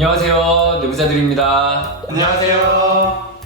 안녕하세요, 내부자들입니다. 안녕하세요.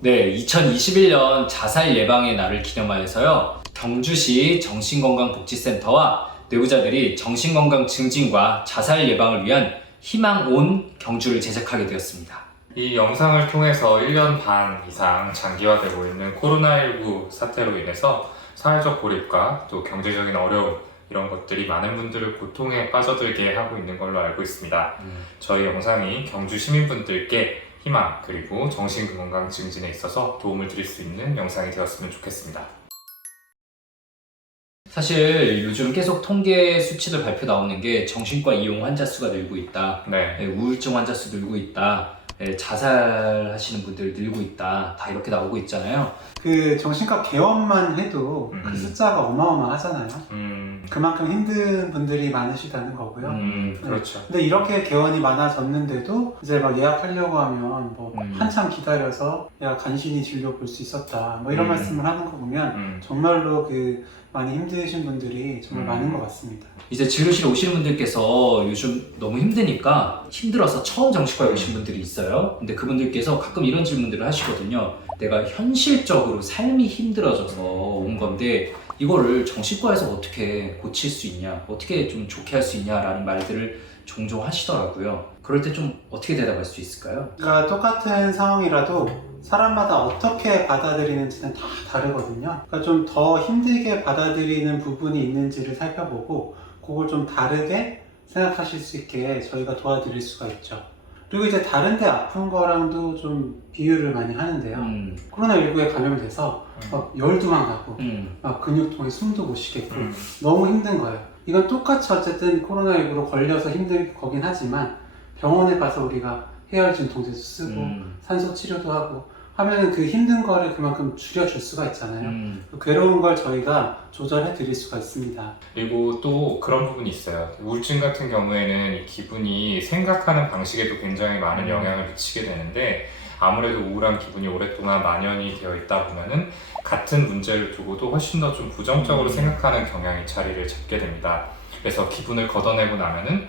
네, 2021년 자살 예방의 날을 기념하여서요, 경주시 정신건강복지센터와 내부자들이 정신건강 증진과 자살 예방을 위한 희망 온 경주를 제작하게 되었습니다. 이 영상을 통해서 1년 반 이상 장기화되고 있는 코로나19 사태로 인해서 사회적 고립과 또 경제적인 어려움 이런 것들이 많은 분들을 고통에 빠져들게 하고 있는 걸로 알고 있습니다. 저희 영상이 경주 시민분들께 희망 그리고 정신건강 증진에 있어서 도움을 드릴 수 있는 영상이 되었으면 좋겠습니다. 사실 요즘 계속 통계 수치들 발표 나오는 게 정신과 이용 환자 수가 늘고 있다. 네. 우울증 환자 수 늘고 있다. 자살하시는 분들 늘고 있다. 다 이렇게 나오고 있잖아요. 그 정신과 개원만 해도 그 숫자가 어마어마하잖아요. 그만큼 힘든 분들이 많으시다는 거고요. 그렇죠. 근데 이렇게 개원이 많아졌는데도 이제 막 예약하려고 하면 뭐 한참 기다려서 야 간신히 진료 볼 수 있었다 뭐 이런 말씀을 하는 거 보면 정말로 그 많이 힘드신 분들이 정말 많은 것 같습니다. 이제 진료실에 오시는 분들께서 요즘 너무 힘드니까 힘들어서 처음 정신과에 오신 분들이 있어요. 근데 그분들께서 가끔 이런 질문들을 하시거든요. 내가 현실적으로 삶이 힘들어져서 온 건데 이거를 정신과에서 어떻게 고칠 수 있냐, 어떻게 좀 좋게 할 수 있냐라는 말들을 종종 하시더라고요. 그럴 때 좀 어떻게 대답할 수 있을까요? 그러니까 똑같은 상황이라도 사람마다 어떻게 받아들이는지는 다 다르거든요. 그러니까 좀 더 힘들게 받아들이는 부분이 있는지를 살펴보고 그걸 좀 다르게 생각하실 수 있게 저희가 도와드릴 수가 있죠. 그리고 이제 다른 데 아픈 거랑도 좀 비유를 많이 하는데요. 코로나19에 감염돼서 막 열도만 가고 막 근육통에 숨도 못 쉬겠고 너무 힘든 거예요. 이건 똑같이 어쨌든 코로나19로 걸려서 힘든 거긴 하지만 병원에 가서 우리가 해열 진통제도 쓰고 산소 치료도 하고 하면은 그 힘든 거를 그만큼 줄여줄 수가 있잖아요. 괴로운 걸 저희가 조절해 드릴 수가 있습니다. 그리고 또 그런 부분이 있어요. 우울증 같은 경우에는 이 기분이 생각하는 방식에도 굉장히 많은 영향을 미치게 되는데 아무래도 우울한 기분이 오랫동안 만연이 되어 있다 보면은 같은 문제를 두고도 훨씬 더 좀 부정적으로 생각하는 경향이 자리를 잡게 됩니다. 그래서 기분을 걷어내고 나면은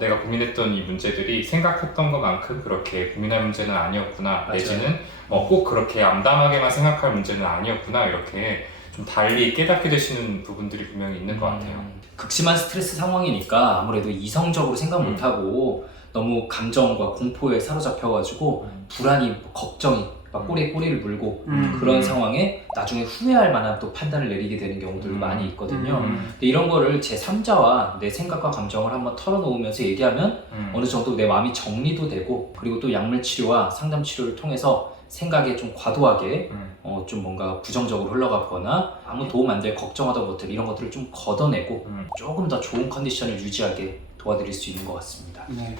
내가 고민했던 이 문제들이 생각했던 것만큼 그렇게 고민할 문제는 아니었구나. 맞아요. 내지는 꼭 그렇게 암담하게만 생각할 문제는 아니었구나. 이렇게 좀 달리 깨닫게 되시는 부분들이 분명히 있는 것 같아요. 극심한 스트레스 상황이니까 아무래도 이성적으로 생각 못하고 너무 감정과 공포에 사로잡혀가지고 불안이, 걱정이 막 꼬리에 꼬리를 물고 그런 상황에 나중에 후회할 만한 또 판단을 내리게 되는 경우들이 많이 있거든요. 근데 이런 거를 제3자와 내 생각과 감정을 한번 털어놓으면서 얘기하면 어느 정도 내 마음이 정리도 되고 그리고 또 약물 치료와 상담 치료를 통해서 생각에 좀 과도하게 좀 뭔가 부정적으로 흘러가거나 아무 도움 안 될 걱정하던 것들 이런 것들을 좀 걷어내고 조금 더 좋은 컨디션을 유지하게 도와드릴 수 있는 것 같습니다. 네.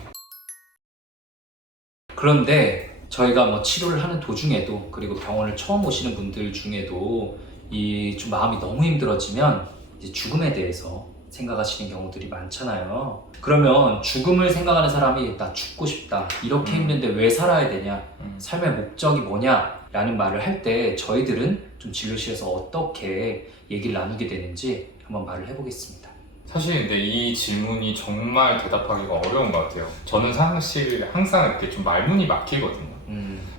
그런데 저희가 뭐 치료를 하는 도중에도 그리고 병원을 처음 오시는 분들 중에도 이 좀 마음이 너무 힘들어지면 이제 죽음에 대해서 생각하시는 경우들이 많잖아요. 그러면 죽음을 생각하는 사람이 나 죽고 싶다 이렇게 힘든데 왜 살아야 되냐 삶의 목적이 뭐냐 라는 말을 할 때 저희들은 좀 진료실에서 어떻게 얘기를 나누게 되는지 한번 말을 해보겠습니다. 사실 근데 이 질문이 정말 대답하기가 어려운 것 같아요. 저는 사실 항상 이렇게 좀 말문이 막히거든요.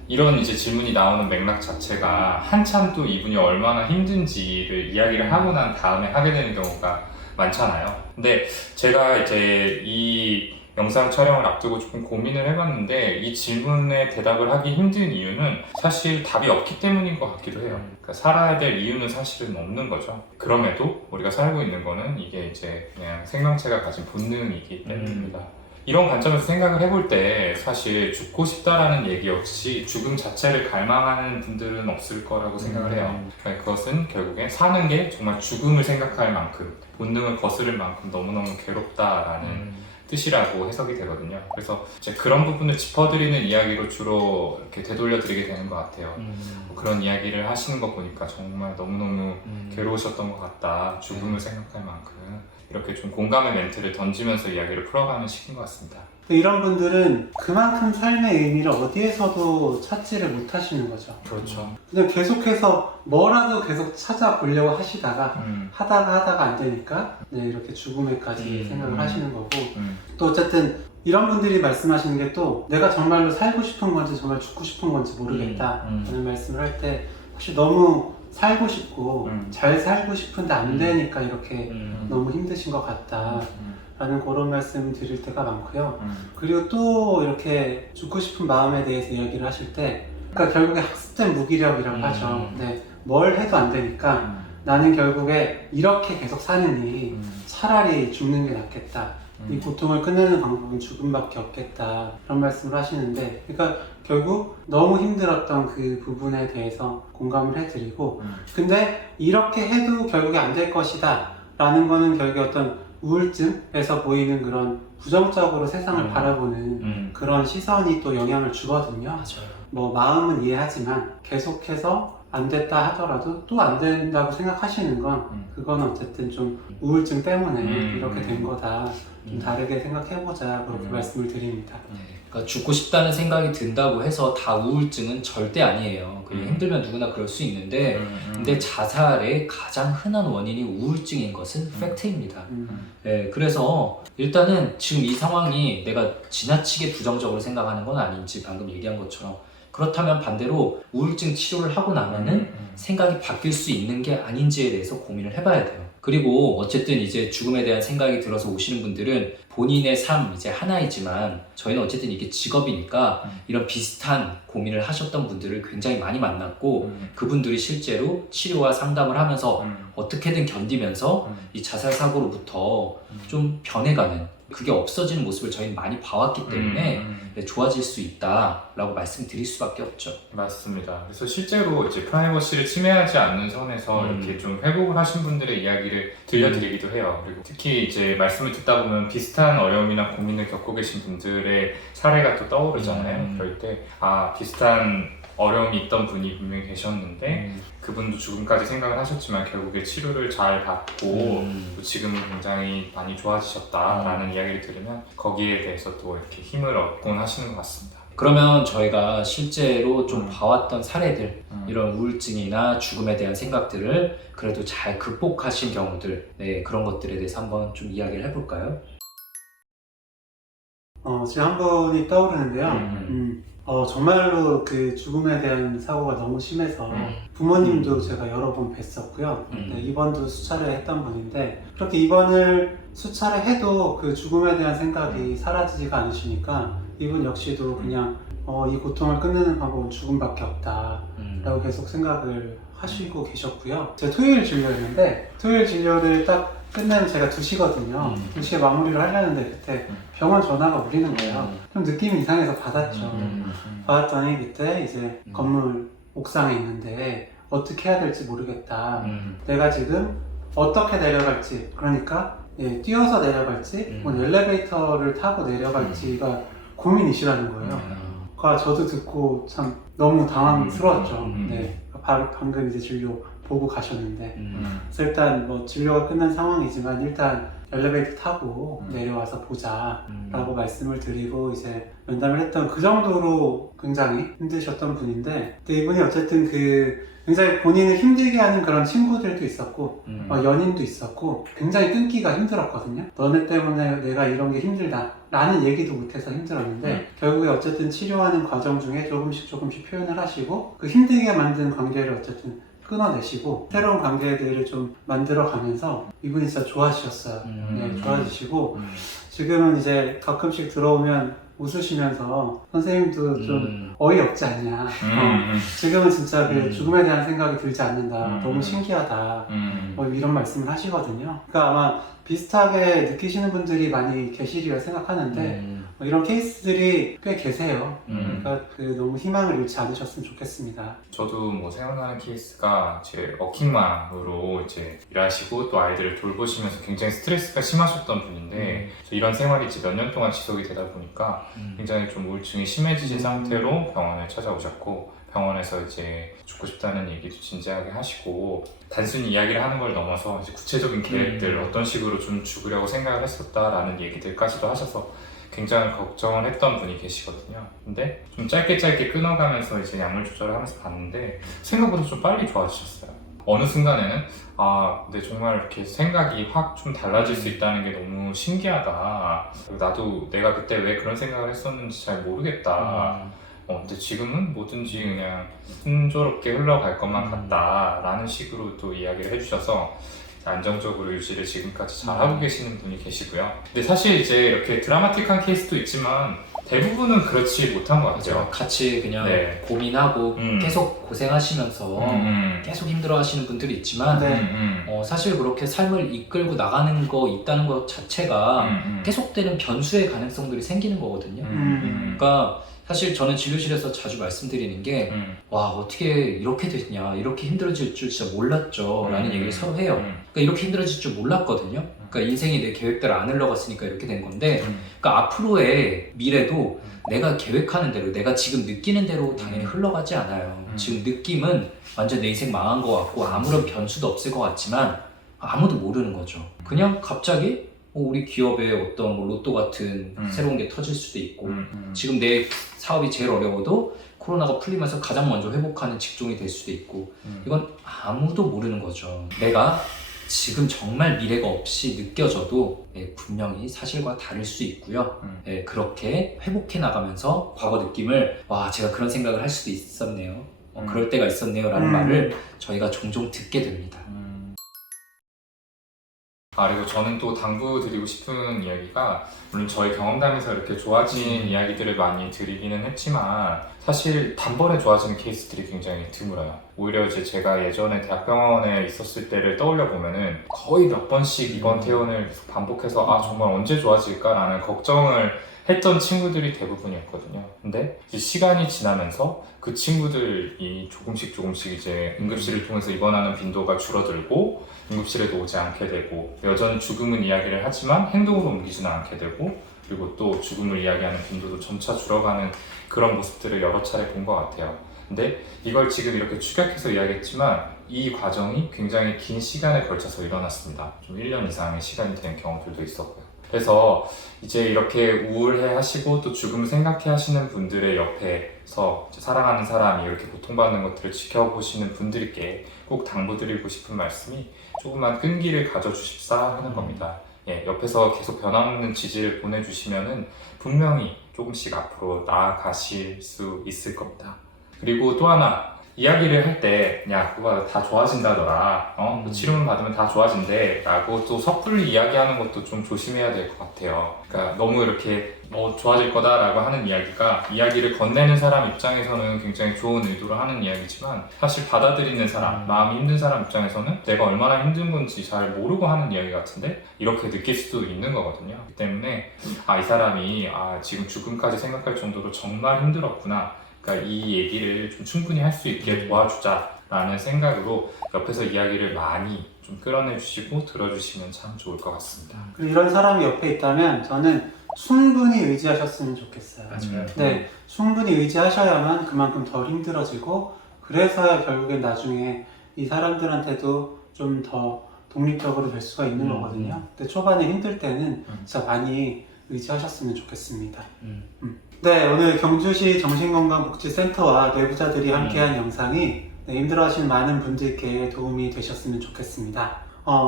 이런 이제 질문이 나오는 맥락 자체가 한참 또 이분이 얼마나 힘든지를 이야기를 하고 난 다음에 하게 되는 경우가 많잖아요. 근데 제가 이제 이 영상 촬영을 앞두고 조금 고민을 해봤는데 이 질문에 대답을 하기 힘든 이유는 사실 답이 없기 때문인 것 같기도 해요. 그러니까 살아야 될 이유는 사실은 없는 거죠. 그럼에도 우리가 살고 있는 거는 이게 이제 그냥 생명체가 가진 본능이기 때문입니다. 이런 관점에서 생각을 해볼 때 사실 죽고 싶다라는 얘기 없이 죽음 자체를 갈망하는 분들은 없을 거라고 생각을 해요. 그것은 결국에 사는 게 정말 죽음을 생각할 만큼 본능을 거스를 만큼 너무너무 괴롭다라는 뜻이라고 해석이 되거든요. 그래서 이제 그런 부분을 짚어드리는 이야기로 주로 이렇게 되돌려 드리게 되는 것 같아요. 그런 이야기를 하시는 거 보니까 정말 너무너무 괴로우셨던 것 같다. 죽음을 생각할 만큼. 이렇게 좀 공감의 멘트를 던지면서 이야기를 풀어가는 식인 것 같습니다. 이런 분들은 그만큼 삶의 의미를 어디에서도 찾지를 못하시는 거죠. 그렇죠. 그냥 계속해서 뭐라도 계속 찾아보려고 하시다가 하다가 안 되니까 네, 이렇게 죽음에까지 생각을 하시는 거고 또 어쨌든 이런 분들이 말씀하시는 게 또 내가 정말로 살고 싶은 건지 정말 죽고 싶은 건지 모르겠다 라는 말씀을 할 때 혹시 너무 살고 싶고 잘 살고 싶은데 안 되니까 이렇게 너무 힘드신 것 같다 라는 그런 말씀 드릴 때가 많고요. 그리고 또 이렇게 죽고 싶은 마음에 대해서 이야기를 하실 때 그러니까 결국에 학습된 무기력이라고 하죠. 네, 뭘 해도 안 되니까 나는 결국에 이렇게 계속 사느니 차라리 죽는 게 낫겠다. 이 고통을 끝내는 방법은 죽음밖에 없겠다. 그런 말씀을 하시는데 그러니까 결국 너무 힘들었던 그 부분에 대해서 공감을 해드리고 근데 이렇게 해도 결국에 안 될 것이다 라는 거는 결국에 어떤 우울증에서 보이는 그런 부정적으로 세상을 바라보는 그런 시선이 또 영향을 주거든요. 맞아요. 뭐 마음은 이해하지만 계속해서 안 됐다 하더라도 또 안 된다고 생각하시는 건 그건 어쨌든 좀 우울증 때문에 이렇게 된 거다. 좀 다르게 생각해보자 그렇게 말씀을 드립니다. 그러니까 죽고 싶다는 생각이 든다고 해서 다 우울증은 절대 아니에요. 그냥 힘들면 누구나 그럴 수 있는데 근데 자살의 가장 흔한 원인이 우울증인 것은 팩트입니다. 네, 그래서 일단은 지금 이 상황이 내가 지나치게 부정적으로 생각하는 건 아닌지 방금 얘기한 것처럼 그렇다면 반대로 우울증 치료를 하고 나면은 생각이 바뀔 수 있는 게 아닌지에 대해서 고민을 해봐야 돼요. 그리고 어쨌든 이제 죽음에 대한 생각이 들어서 오시는 분들은 본인의 삶 이제 하나이지만 저희는 어쨌든 이게 직업이니까 이런 비슷한 고민을 하셨던 분들을 굉장히 많이 만났고 그분들이 실제로 치료와 상담을 하면서 어떻게든 견디면서 이 자살 사고로부터 좀 변해가는 그게 없어지는 모습을 저희는 많이 봐왔기 때문에 좋아질 수 있다라고 말씀드릴 수밖에 없죠. 맞습니다. 그래서 실제로 이제 프라이버시를 침해하지 않는 선에서 이렇게 좀 회복을 하신 분들의 이야기를 들려드리기도 해요. 그리고 특히 이제 말씀을 듣다 보면 비슷한 어려움이나 고민을 겪고 계신 분들의 사례가 또 떠오르잖아요. 그럴 때 비슷한 어려움이 있던 분이 분명히 계셨는데 그분도 죽음까지 생각을 하셨지만 결국에 치료를 잘 받고 또 지금은 굉장히 많이 좋아지셨다라는 이야기를 들으면 거기에 대해서 또 이렇게 힘을 얻곤 하시는 것 같습니다. 그러면 저희가 실제로 좀 봐왔던 사례들 이런 우울증이나 죽음에 대한 생각들을 그래도 잘 극복하신 경우들 네, 그런 것들에 대해서 한번 좀 이야기를 해볼까요? 지금 한 분이 떠오르는데요. 정말로 그 죽음에 대한 사고가 너무 심해서 부모님도 제가 여러 번 뵀었고요. 네, 입원도 수차례 했던 분인데 그렇게 입원을 수차례 해도 그 죽음에 대한 생각이 사라지지가 않으시니까 이분 역시도 그냥 이 고통을 끝내는 방법은 죽음밖에 없다 라고 계속 생각을 하시고 계셨고요. 제가 토요일 진료였는데 토요일 진료를 딱 끝내면 제가 2시거든요. 2시에 마무리를 하려는데 그때 병원 전화가 울리는 거예요. 좀 느낌이 이상해서 받았죠. 받았더니 그때 이제 건물 옥상에 있는데 어떻게 해야 될지 모르겠다. 내가 지금 어떻게 내려갈지 그러니까 뛰어서 내려갈지 엘리베이터를 타고 내려갈지가 고민이시라는 거예요. 그러니까 저도 듣고 참 너무 당황스러웠죠. 네, 방금 이제 진료 보고 가셨는데 그래서 일단 뭐 진료가 끝난 상황이지만 일단 엘리베이터 타고 내려와서 보자 라고 말씀을 드리고 이제 면담을 했던 그 정도로 굉장히 힘드셨던 분인데 근데 이분이 어쨌든 그 굉장히 본인을 힘들게 하는 그런 친구들도 있었고 연인도 있었고 굉장히 끊기가 힘들었거든요. 너네 때문에 내가 이런 게 힘들다 라는 얘기도 못해서 힘들었는데 결국에 어쨌든 치료하는 과정 중에 조금씩 표현을 하시고 그 힘들게 만든 관계를 어쨌든 끊어내시고 새로운 관계들을 좀 만들어가면서 이분이 진짜 좋아지셨어요. 네, 좋아지시고 지금은 이제 가끔씩 들어오면 웃으시면서 선생님도 좀 어이없지 않냐. 지금은 진짜 그 죽음에 대한 생각이 들지 않는다. 너무 신기하다. 이런 말씀을 하시거든요. 그러니까 아마 비슷하게 느끼시는 분들이 많이 계시리라 생각하는데 이런 케이스들이 꽤 계세요. 그러니까 너무 희망을 잃지 않으셨으면 좋겠습니다. 저도 뭐 생각나는 케이스가 제 워킹맘으로 이제 일하시고 또 아이들을 돌보시면서 굉장히 스트레스가 심하셨던 분인데 이런 생활이 이제 몇 년 동안 지속이 되다 보니까 굉장히 좀 우울증이 심해지신 상태로 병원을 찾아오셨고 병원에서 이제 죽고 싶다는 얘기도 진지하게 하시고 단순히 이야기를 하는 걸 넘어서 이제 구체적인 계획들 어떤 식으로 좀 죽으려고 생각을 했었다라는 얘기들까지도 하셔서 굉장히 걱정을 했던 분이 계시거든요. 근데 좀 짧게 끊어가면서 이제 약물 조절을 하면서 봤는데 생각보다 좀 빨리 좋아지셨어요. 어느 순간에는 근데 정말 이렇게 생각이 확 좀 달라질 수 있다는 게 너무 신기하다. 나도 내가 그때 왜 그런 생각을 했었는지 잘 모르겠다. 근데 지금은 뭐든지 그냥 순조롭게 흘러갈 것만 같다라는 식으로 또 이야기를 해주셔서 안정적으로 유지를 지금까지 잘하고 계시는 분이 계시고요. 근데 사실 이제 이렇게 드라마틱한 케이스도 있지만 대부분은 그렇지 못한 것 같아요. 같이 그냥 네. 고민하고 계속 고생하시면서 계속 힘들어하시는 분들이 있지만 사실 그렇게 삶을 이끌고 나가는 거 있다는 것 자체가 계속되는 변수의 가능성들이 생기는 거거든요. 그러니까 사실 저는 진료실에서 자주 말씀드리는 게 와, 어떻게 이렇게 됐냐, 이렇게 힘들어질 줄 진짜 몰랐죠 라는 얘기를 서로 해요. 그러니까 이렇게 힘들어질 줄 몰랐거든요. 그러니까 인생이 내 계획대로 안 흘러갔으니까 이렇게 된 건데, 그러니까 앞으로의 미래도 내가 계획하는 대로, 내가 지금 느끼는 대로 당연히 흘러가지 않아요. 지금 느낌은 완전 내 인생 망한 것 같고 아무런 변수도 없을 것 같지만 아무도 모르는 거죠. 그냥 갑자기 우리 기업에 어떤 뭐 로또 같은 새로운 게 터질 수도 있고, 지금 내 사업이 제일 어려워도 코로나가 풀리면서 가장 먼저 회복하는 직종이 될 수도 있고, 이건 아무도 모르는 거죠. 내가 지금 정말 미래가 없이 느껴져도 분명히 사실과 다를 수 있고요. 그렇게 회복해 나가면서 과거 느낌을 와, 제가 그런 생각을 할 수도 있었네요. 그럴 때가 있었네요 라는 말을 저희가 종종 듣게 됩니다. 그리고 저는 또 당부드리고 싶은 이야기가, 물론 저희 경험담에서 이렇게 좋아진 이야기들을 많이 드리기는 했지만 사실 단번에 좋아지는 케이스들이 굉장히 드물어요. 오히려 이제 제가 예전에 대학병원에 있었을 때를 떠올려 보면은 거의 몇 번씩 입원 퇴원을 반복해서 정말 언제 좋아질까라는 걱정을 했던 친구들이 대부분이었거든요. 근데 이제 시간이 지나면서 그 친구들이 조금씩 이제 응급실을 통해서 입원하는 빈도가 줄어들고 응급실에도 오지 않게 되고, 여전히 죽음은 이야기를 하지만 행동으로 옮기지는 않게 되고, 그리고 또 죽음을 이야기하는 빈도도 점차 줄어가는 그런 모습들을 여러 차례 본 것 같아요. 근데 이걸 지금 이렇게 추격해서 이야기했지만 이 과정이 굉장히 긴 시간에 걸쳐서 일어났습니다. 좀 1년 이상의 시간이 된 경우들도 있었고요. 그래서 이제 이렇게 우울해 하시고 또 죽음을 생각해 하시는 분들의 옆에서 사랑하는 사람이 이렇게 고통받는 것들을 지켜보시는 분들께 꼭 당부드리고 싶은 말씀이, 조금만 끈기를 가져주십사 하는 겁니다. 옆에서 계속 변함없는 지지를 보내주시면은 분명히 조금씩 앞으로 나아가실 수 있을 겁니다. 그리고 또 하나, 이야기를 할 때 야, 그거 다 좋아진다더라, 치료만 받으면 다 좋아진대 라고 또 섣불리 이야기하는 것도 좀 조심해야 될 것 같아요. 그러니까 너무 이렇게 좋아질 거다 라고 하는 이야기를 건네는 사람 입장에서는 굉장히 좋은 의도로 하는 이야기지만, 사실 받아들이는 사람, 마음이 힘든 사람 입장에서는 내가 얼마나 힘든 건지 잘 모르고 하는 이야기 같은데 이렇게 느낄 수도 있는 거거든요. 그렇기 때문에 이 사람이 지금 죽음까지 생각할 정도로 정말 힘들었구나, 그러니까 이 얘기를 좀 충분히 할 수 있게 도와주자 라는 생각으로 옆에서 이야기를 많이 좀 끌어내 주시고 들어주시면 참 좋을 것 같습니다. 그리고 이런 사람이 옆에 있다면 저는 충분히 의지하셨으면 좋겠어요. 맞아요. 네, 충분히 의지하셔야만 그만큼 덜 힘들어지고, 그래서야 결국엔 나중에 이 사람들한테도 좀 더 독립적으로 될 수가 있는 거거든요. 근데 초반에 힘들 때는 진짜 많이 의지하셨으면 좋겠습니다. 네, 오늘 경주시 정신건강복지센터와 내부자들이 함께한 영상이 힘들어하시는 많은 분들께 도움이 되셨으면 좋겠습니다.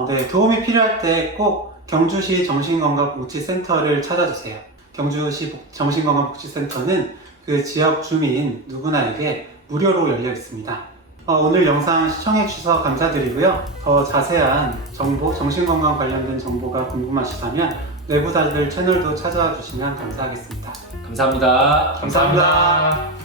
네, 도움이 필요할 때 꼭 경주시 정신건강복지센터를 찾아주세요. 경주시 정신건강복지센터는 그 지역 주민 누구나에게 무료로 열려 있습니다. 오늘 영상 시청해주셔서 감사드리고요. 더 자세한 정보, 정신건강 관련된 정보가 궁금하시다면 내부자들 채널도 찾아와 주시면 감사하겠습니다. 감사합니다. 감사합니다.